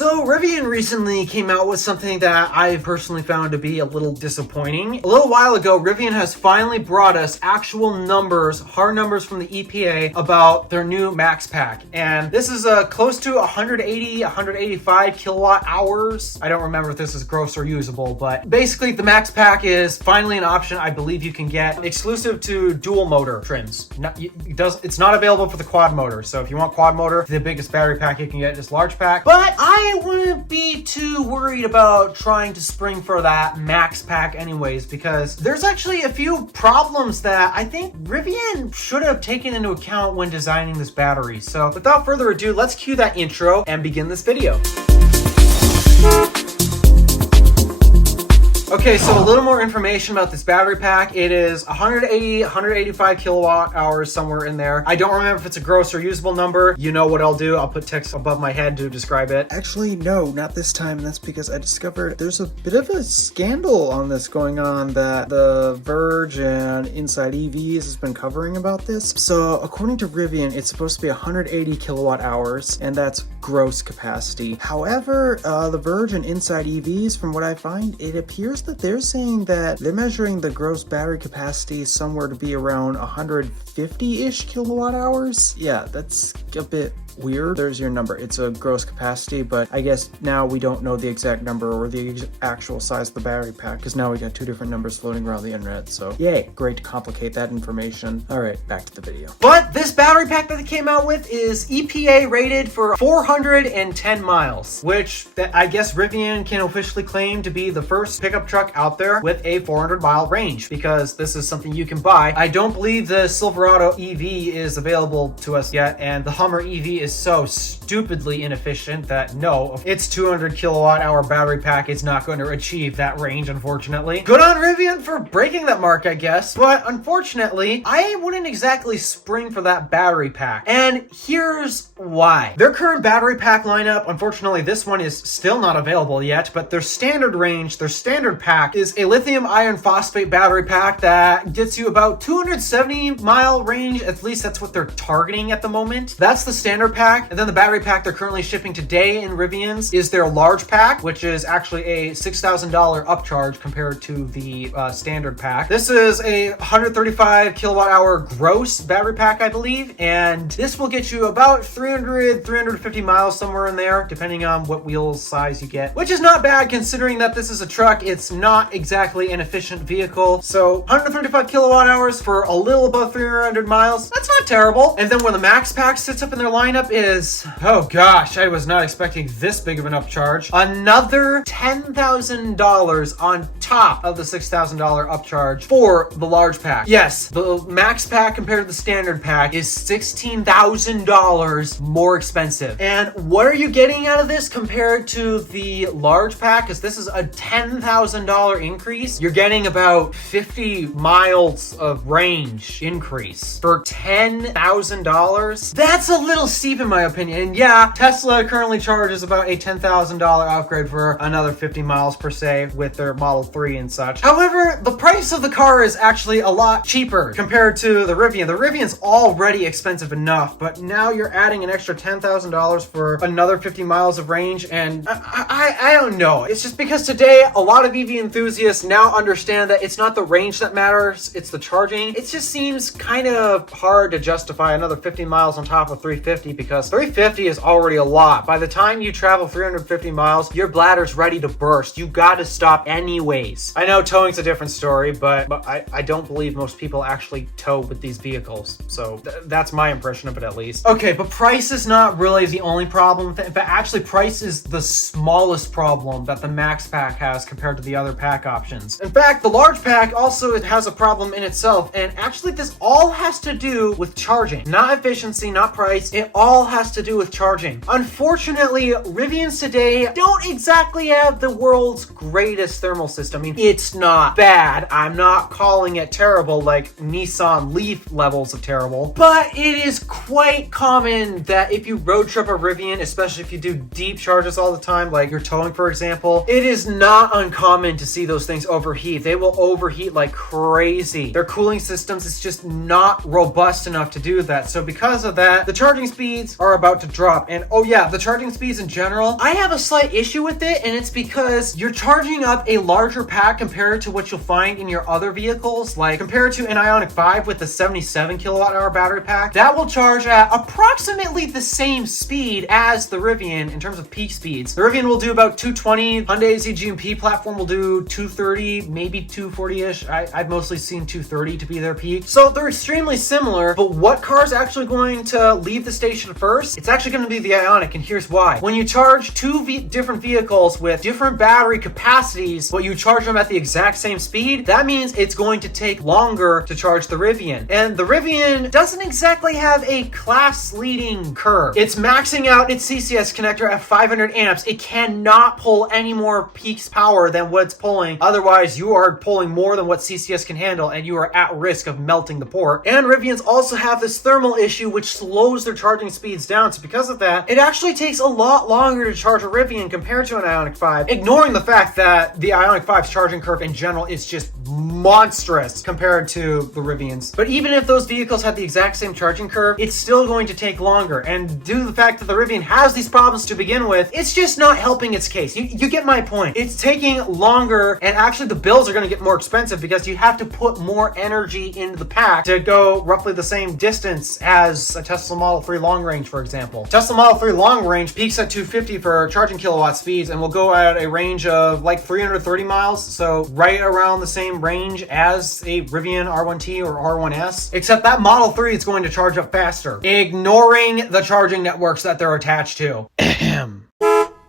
So Rivian recently came out with something that I personally found to be a little disappointing. A little while ago, Rivian has finally brought us actual numbers, hard numbers from the EPA about their new max pack. And this is close to 185 kilowatt hours. I don't remember if this is gross or usable, but basically the max pack is finally an option I believe you can get exclusive to dual motor trims. It's not available for the quad motor. So if you want quad motor, the biggest battery pack you can get is large pack. But I wouldn't be too worried about trying to spring for that max pack anyways, because there's actually a few problems that I think Rivian should have taken into account when designing this battery. So without further ado, let's cue that intro and begin this video. Okay, so a little more information about this battery pack. It is 185 kilowatt hours, somewhere in there. I don't remember if it's a gross or usable number. You know what I'll do. I'll put text above my head to describe it. Actually, no, not this time. And that's because I discovered there's a bit of a scandal on this going on that The Verge and Inside EVs has been covering about this. So according to Rivian, it's supposed to be 180 kilowatt hours, and that's gross capacity. However, The Verge and Inside EVs, from what I find, it appears that they're saying that they're measuring the gross battery capacity somewhere to be around 150-ish kilowatt hours. Yeah, that's a bit weird. There's your number. It's a gross capacity, but I guess now we don't know the exact number or the actual size of the battery pack, because now we got two different numbers floating around the internet. So yay, great to complicate that information. All right, back to the video. But this battery pack that they came out with is EPA rated for 410 miles, which I guess Rivian can officially claim to be the first pickup truck out there with a 400-mile range, because this is something you can buy. I don't believe the Silverado EV is available to us yet, and the Hummer EV is so stupidly inefficient that no, its 200 kilowatt hour battery pack is not going to achieve that range, unfortunately. Good on Rivian for breaking that mark, I guess. But unfortunately, I wouldn't exactly spring for that battery pack. And here's why. Their current battery pack lineup, unfortunately, this one is still not available yet, but their standard range, their standard pack is a lithium iron phosphate battery pack that gets you about 270 mile range. At least that's what they're targeting at the moment. That's the standard pack. And then the battery pack they're currently shipping today in Rivian's is their large pack, which is actually a $6,000 upcharge compared to the standard pack. This is a 135 kilowatt hour gross battery pack, I believe, and this will get you about 350 miles, somewhere in there, depending on what wheel size you get, which is not bad considering that this is a truck. It's not exactly an efficient vehicle. So 135 kilowatt hours for a little above 300 miles, that's not terrible. And then where the max pack sits up in their lineup is, oh gosh, I was not expecting this big of an upcharge. Another $10,000 on top of the $6,000 upcharge for the large pack. Yes, the max pack compared to the standard pack is $16,000 more expensive. And what are you getting out of this compared to the large pack? Because this is a $10,000 increase. You're getting about 50 miles of range increase for $10,000. That's a little steep in my opinion. And yeah, Tesla currently charges about a $10,000 upgrade for another 50 miles per se with their Model 3 and such. However, the price of the car is actually a lot cheaper compared to the Rivian. The Rivian's already expensive enough, but now you're adding an extra $10,000 for another 50 miles of range, and I don't know. It's just because today a lot of EV enthusiasts now understand that it's not the range that matters, it's the charging. It just seems kind of hard to justify another 50 miles on top of 350, because 350 is already a lot. By the time you travel 350 miles, your bladder's ready to burst. You gotta stop anyways. I know towing's a different story, but I don't believe most people actually tow with these vehicles. So that's my impression of it, at least. Okay, but price is not really the only problem. But actually, price is the smallest problem that the max pack has compared to the other pack options. In fact, the large pack also has a problem in itself, and actually this all has to do with charging. Not efficiency, not price. It all has to do with charging. Unfortunately, Rivians today don't exactly have the world's greatest thermal system. I mean, it's not bad. I'm not calling it terrible like Nissan Leaf levels of terrible, but it is quite common that if you road trip a Rivian, especially if you do deep charges all the time, like you're towing, for example, it is not uncommon to see those things overheat. They will overheat like crazy. Their cooling systems is just not robust enough to do that. So because of that, the charging speeds are about to drop. And oh yeah, the charging speeds in general, I have a slight issue with it, and it's because you're charging up a larger pack compared to what you'll find in your other vehicles. Like compared to an Ioniq 5 with the 77 kilowatt hour battery pack, that will charge at approximately the same speed as the Rivian in terms of peak speeds. The Rivian will do about 220, Hyundai's eGMP platform will do 230, maybe 240-ish. I've mostly seen 230 to be their peak. So they're extremely similar, but what car is actually going to leave the station first? It's actually going to be the Ioniq, and here's why. When you charge two different vehicles with different battery capacities, but you charge them at the exact same speed, that means it's going to take longer to charge the Rivian. And the Rivian doesn't exactly have a class-leading curve. It's maxing out its CCS connector at 500 amps. It cannot pull any more peak power than what it's pulling. Otherwise, you are pulling more than what CCS can handle, and you are at risk of melting the port. And Rivians also have this thermal issue, which slows their charging speeds down. So because of that, it actually takes a lot longer to charge a Rivian compared to an Ioniq 5, ignoring the fact that the Ioniq 5's charging curve in general is just monstrous compared to the Rivians. But even if those vehicles had the exact same charging curve, it's still going to take longer. And due to the fact that the Rivian has these problems to begin with, it's just not helping its case. You get my point. It's taking longer, and actually the bills are going to get more expensive because you have to put more energy into the pack to go roughly the same distance as a Tesla Model 3 long range, for example. Tesla Model 3 long range peaks at 250 for charging kilowatt speeds and will go at a range of like 330 miles, so right around the same range as a Rivian R1T or R1S, except that Model 3 is going to charge up faster, ignoring the charging networks that they're attached to.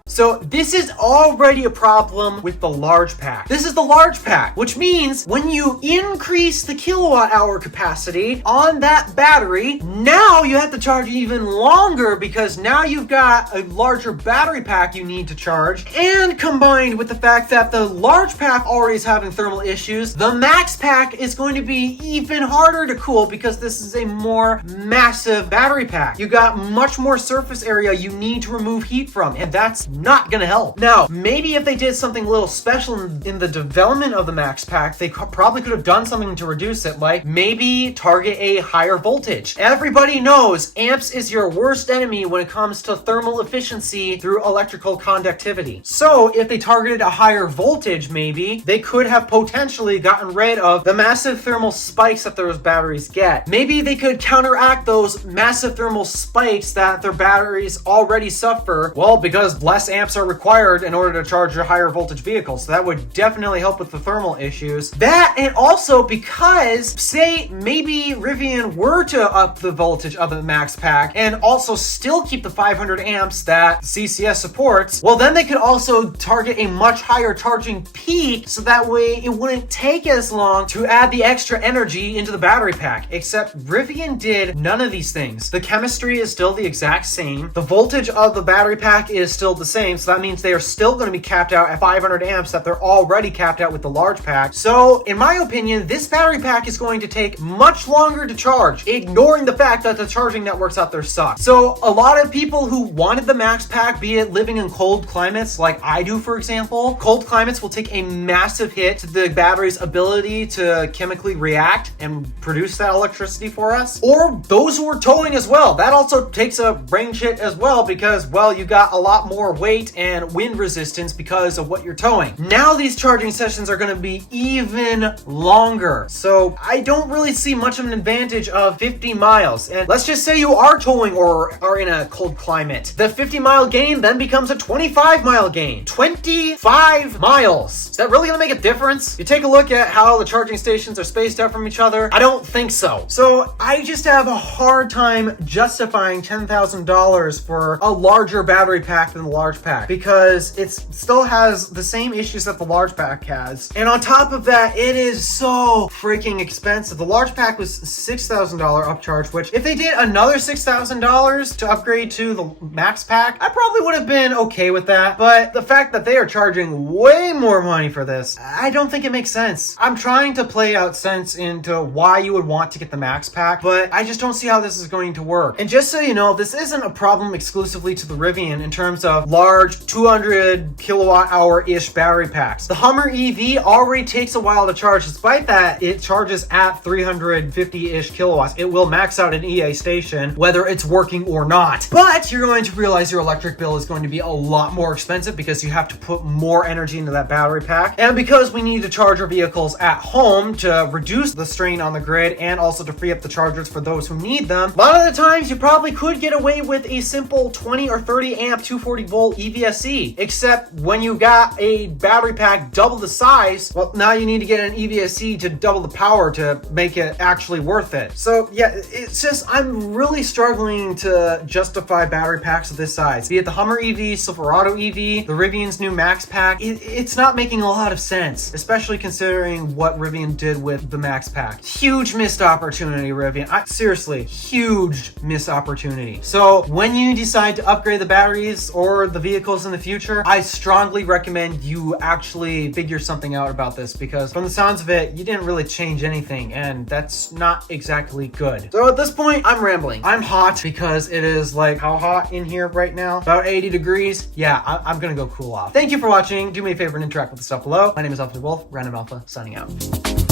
So this is already a problem with the large pack. This is the large pack, which means when you increase the kilowatt hour capacity on that battery, now you have to charge even longer because now you've got a larger battery pack you need to charge. And combined with the fact that the large pack already is having thermal issues, the max pack is going to be even harder to cool because this is a more massive battery pack. You got much more surface area you need to remove heat from, and that's not gonna help. Now, maybe if they did something a little special in the development of the max pack, they probably could have done something to reduce it, like maybe target a higher voltage. Everybody knows amps is your worst enemy when it comes to thermal efficiency through electrical conductivity. So if they targeted a higher voltage, maybe they could have potentially gotten rid of the massive thermal spikes that those batteries get. Maybe they could counteract those massive thermal spikes that their batteries already suffer, well, because less amps are required in order to charge your higher voltage vehicles. So that would definitely help with the thermal issues. That, and also because, say, maybe Rivian were to up the voltage of the max pack and also still keep the 500 amps that CCS supports, well, then they could also target a much higher charging peak, so that way it wouldn't take as long to add the extra energy into the battery pack. Except Rivian did none of these things. The chemistry is still the exact same. The voltage of the battery pack is still the same, so that means they are still going to be capped out at 500 amps that they're already capped out with the large pack. So in my opinion, this battery pack is going to take much longer to charge, ignoring the fact that the charging networks out there suck. So a lot of people who wanted the max pack, be it living in cold climates like I do, for example, cold climates will take a massive hit to the battery's ability to chemically react and produce that electricity for us. Or those who are towing as well, that also takes a range hit as well because, well, you got a lot more weight and wind resistance because of what you're towing. Now these charging sessions are going to be even longer. So I don't really see much of an advantage of 50 miles. And let's just say you are towing or are in a cold climate. The 50-mile gain then becomes a 25-mile gain. 25 miles. Is that really going to make a difference? You take a look at how the charging stations are spaced out from each other. I don't think so. So I just have a hard time justifying $10,000 for a larger battery pack than the large pack because it still has the same issues that the large pack has. And on top of that, it is so freaking expensive. The large pack was $6,000 upcharge, which if they did another $6,000 to upgrade to the max pack, I probably would have been okay with that. But the fact that they are charging way more money for this, I don't think it makes sense. I'm trying to play out sense into why you would want to get the max pack, but I just don't see how this is going to work. And just so you know, this isn't a problem exclusively to the Rivian in terms of large 200 kilowatt hour-ish battery packs. The Hummer EV already takes a while to charge. Despite that, it charges at 350-ish kilowatts. It will max out an EA station, whether it's working or not. But you're going to realize your electric bill is going to be a lot more expensive because you have to put more energy into that battery pack. And because we need to charge our vehicles at home to reduce the strain on the grid and also to free up the chargers for those who need them, a lot of the times you probably could get away with a simple 20 or 30 amp 240 volt EVSE. Except when you got a battery pack double the size, well, now you need to get an EVSE to double the power to make it actually worth it. So yeah, it's just, I'm really struggling to justify battery packs of this size. Be it the Hummer EV, Silverado EV, the Rivian's new Max Pack, it's not making a lot of sense, especially considering what Rivian did with the Max Pack. Huge missed opportunity, Rivian. Seriously, huge missed opportunity. So when you decide to upgrade the batteries or the vehicles in the future, I strongly recommend you actually figure something out about this, because from the sounds of it, you didn't really change anything, and that's not exactly good. So at this point, I'm rambling. I'm hot because it is like, how hot in here right now? About 80 degrees. Yeah, I'm gonna go cool off. Thank you for watching. Do me a favor and interact with the stuff below. My name is DeWolf, Random Alpha, signing out.